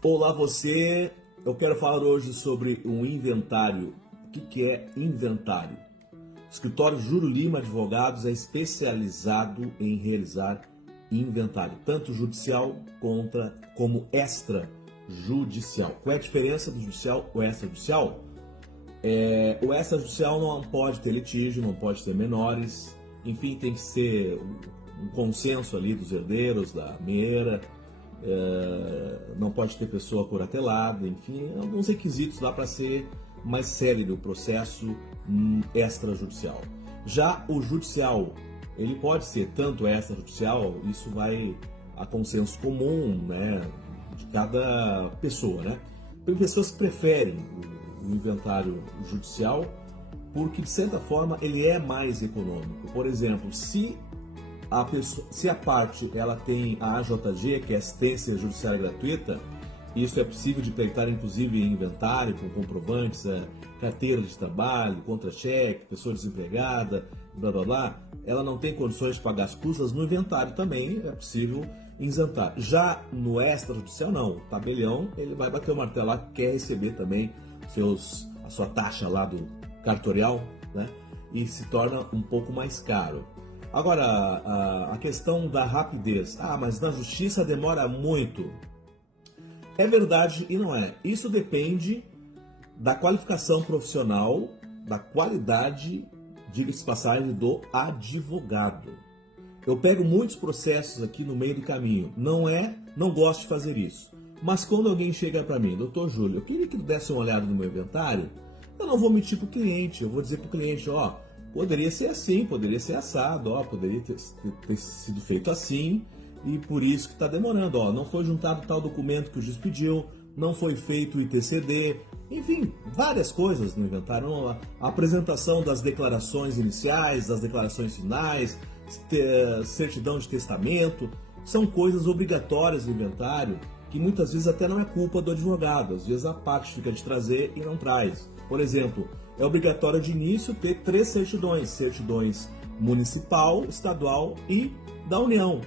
Olá você, eu quero falar hoje sobre um inventário. O que é inventário? O escritório Júlio Lima Advogados é especializado em realizar inventário, tanto judicial como extrajudicial. Qual é a diferença do judicial ou extrajudicial? O extrajudicial não pode ter litígio, não pode ter menores, enfim, tem que ser um consenso ali dos herdeiros, da meera, não pode ter pessoa curatelada, enfim, alguns requisitos lá para ser mais célere o processo extrajudicial. Já o judicial, ele pode ser tanto extrajudicial, isso vai a consenso comum, né, de cada pessoa, né? Tem pessoas que preferem o inventário judicial porque, de certa forma, ele é mais econômico. Por exemplo, se a parte ela tem a AJG, que é Assistência Judiciária Gratuita, isso é possível de pleitar inclusive em inventário, com comprovantes, carteira de trabalho, contra-cheque, pessoa desempregada, blá blá blá, ela não tem condições de pagar as custas, no inventário também é possível isentar. Já no extrajudicial não, o tabelião ele vai bater o martelo lá, quer receber também a sua taxa lá do cartorial, né? E se torna um pouco mais caro. Agora, a questão da rapidez. Mas na justiça demora muito. É verdade e não é. Isso depende da qualificação profissional, da qualidade, diga-se de passagem, do advogado. Eu pego muitos processos aqui no meio do caminho. Não gosto de fazer isso. Mas quando alguém chega para mim, doutor Júlio, eu queria que desse uma olhada no meu inventário, eu não vou mentir para o cliente, eu vou dizer para o cliente, poderia ser assim, poderia ser assado, poderia ter sido feito assim e por isso que está demorando. Não foi juntado tal documento que o juiz pediu, não foi feito o ITCD, enfim, várias coisas no inventário. A apresentação das declarações iniciais, das declarações finais, certidão de testamento, são coisas obrigatórias no inventário que muitas vezes até não é culpa do advogado, às vezes a parte fica de trazer e não traz. Por exemplo, é obrigatório de início ter 3 certidões municipal, estadual e da União.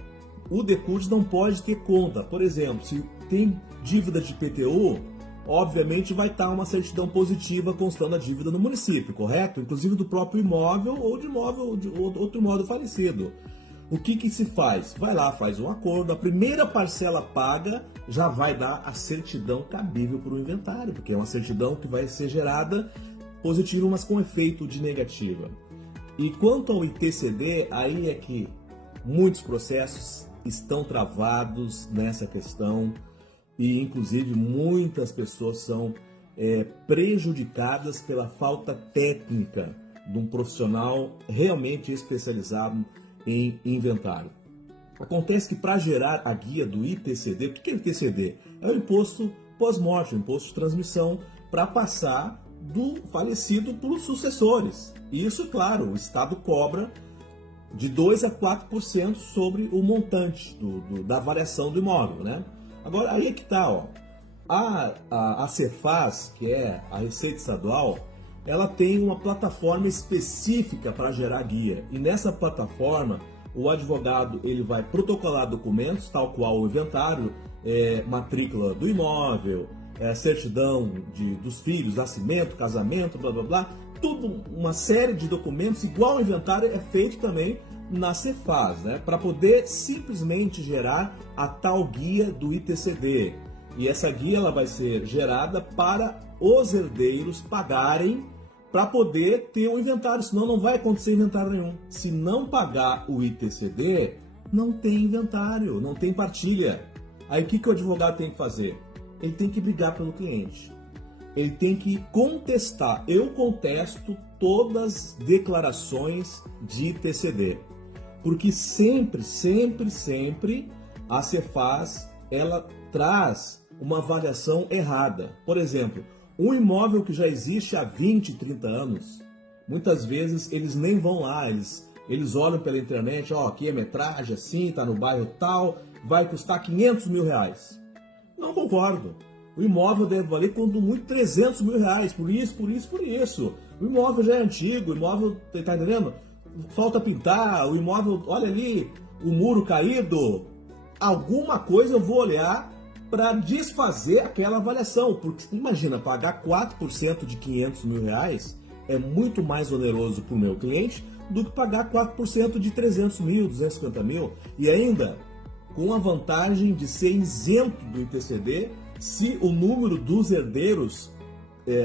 O DECURS não pode ter conta. Por exemplo, se tem dívida de IPTU, obviamente vai estar uma certidão positiva constando a dívida no município, correto? Inclusive do próprio imóvel ou de outro imóvel falecido. O que se faz? Vai lá, faz um acordo, a primeira parcela paga já vai dar a certidão cabível para o inventário, porque é uma certidão que vai ser gerada positiva, mas com efeito de negativa. E quanto ao ITCD, aí é que muitos processos estão travados nessa questão e, inclusive, muitas pessoas são prejudicadas pela falta técnica de um profissional realmente especializado em inventário. Acontece que para gerar a guia do ITCD, o que é o ITCD? É o imposto pós-morte, o imposto de transmissão para passar do falecido para os sucessores. E isso, claro, o Estado cobra de 2% a 4% sobre o montante da avaliação do imóvel, né? Agora, aí é que está, a Cefaz, que é a Receita Estadual, ela tem uma plataforma específica para gerar guia. E nessa plataforma, o advogado ele vai protocolar documentos, tal qual o inventário, matrícula do imóvel, certidão dos filhos, nascimento, casamento, blá blá blá, tudo, uma série de documentos igual ao inventário é feito também na Cefaz, né? Para poder simplesmente gerar a tal guia do ITCD. E essa guia ela vai ser gerada para os herdeiros pagarem para poder ter um inventário, senão não vai acontecer inventário nenhum. Se não pagar o ITCD, não tem inventário, não tem partilha. Aí o que o advogado tem que fazer? Ele tem que brigar pelo cliente. Ele tem que contestar. Eu contesto todas as declarações de ITCD. Porque sempre a Cefaz ela traz uma avaliação errada. Por exemplo, um imóvel que já existe há 20, 30 anos, muitas vezes eles nem vão lá, eles olham pela internet, aqui é metragem assim, tá no bairro tal, vai custar 500 mil reais. Não concordo. O imóvel deve valer, quando muito, 300 mil reais, por isso. O imóvel já é antigo, o imóvel, tá entendendo? Falta pintar, o imóvel, olha ali, o muro caído. Alguma coisa eu vou olhar para desfazer aquela avaliação. Porque imagina, pagar 4% de 500 mil reais é muito mais oneroso para o meu cliente do que pagar 4% de 300 mil, 250 mil. E ainda com a vantagem de ser isento do ITCD se o número dos herdeiros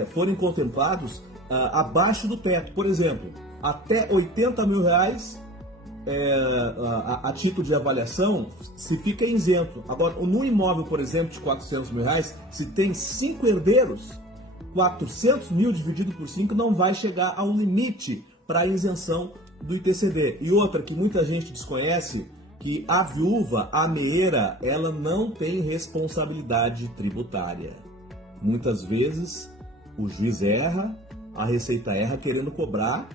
forem contemplados abaixo do teto. Por exemplo, até 80 mil reais a título de avaliação se fica isento. Agora, no imóvel, por exemplo, de 400 mil reais, se tem 5 herdeiros, 400 mil dividido por 5 não vai chegar ao limite para a isenção do ITCD. E outra que muita gente desconhece, que a viúva, a meeira, ela não tem responsabilidade tributária. Muitas vezes o juiz erra, a Receita erra querendo cobrar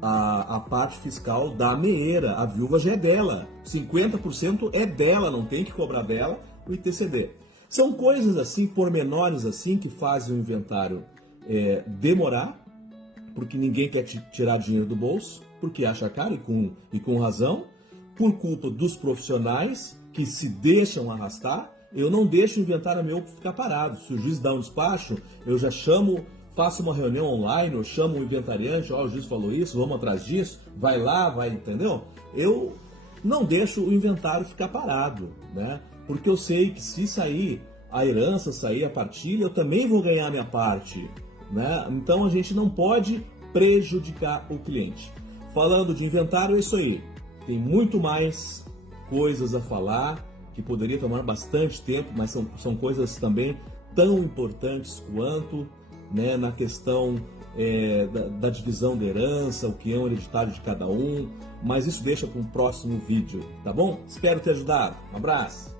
a parte fiscal da meeira. A viúva já é dela, 50% é dela, não tem que cobrar dela o ITCD. São coisas assim, pormenores assim, que fazem o inventário demorar, porque ninguém quer tirar dinheiro do bolso, porque acha caro e com razão, por culpa dos profissionais que se deixam arrastar. Eu não deixo o inventário meu ficar parado. Se o juiz dá um despacho, eu já chamo, faço uma reunião online, eu chamo o inventariante, o juiz falou isso, vamos atrás disso, vai lá, vai, entendeu? Eu não deixo o inventário ficar parado, né? Porque eu sei que se sair a herança, sair a partilha, eu também vou ganhar a minha parte, né? Então a gente não pode prejudicar o cliente. Falando de inventário, é isso aí. Tem muito mais coisas a falar, que poderia tomar bastante tempo, mas são coisas também tão importantes quanto, né, na questão da divisão da herança, o que é o hereditário de cada um, mas isso deixa para um próximo vídeo, tá bom? Espero ter ajudado. Um abraço!